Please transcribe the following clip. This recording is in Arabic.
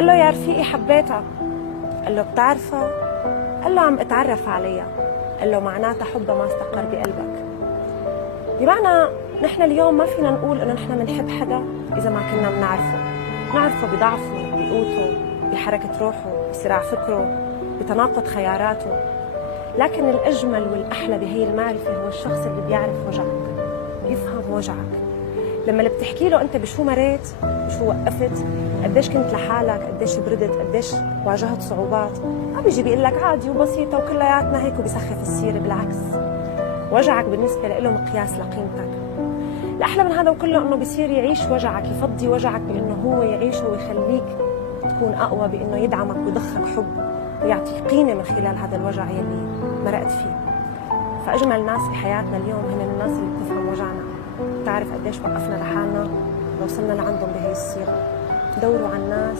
قال له يا رفيقي حبيتها. قال له بتعرفها؟ قال له عم اتعرف عليها. قال له معناتها حبها ما استقر بقلبك. بمعنى نحن اليوم ما فينا نقول انه نحن بنحب حدا اذا ما كنا بنعرفه بضعفه، بقوته، بحركة روحه، بصراع فكره، بتناقض خياراته. لكن الأجمل والأحلى بهي المعرفة هو الشخص اللي بيعرف وجعك، بيفهم وجعك. لما اللي بتحكي له أنت بشو مريت، بشو وقفت، قديش كنت لحالك، قديش بردت، قديش واجهت صعوبات، ما بيجي بيقول لك عادي وبسيطة وكلياتنا هيك وبيسخف السيرة. بالعكس، وجعك بالنسبة له مقياس لقيمتك. الأحلى من هذا وكله إنه بيصير يعيش وجعك، يفضي وجعك بإنه هو يعيشه ويخليك تكون أقوى، بإنه يدعمك ويضخك حب ويعطيك قيمة من خلال هذا الوجع يلي مرقت فيه. فأجمل ناس بحياتنا اليوم هن الناس اللي بتفهم وجعنا، بتعرف قديش وقفنا لحالنا لوصلنا لعندهم بهي الصيغة. دوروا على الناس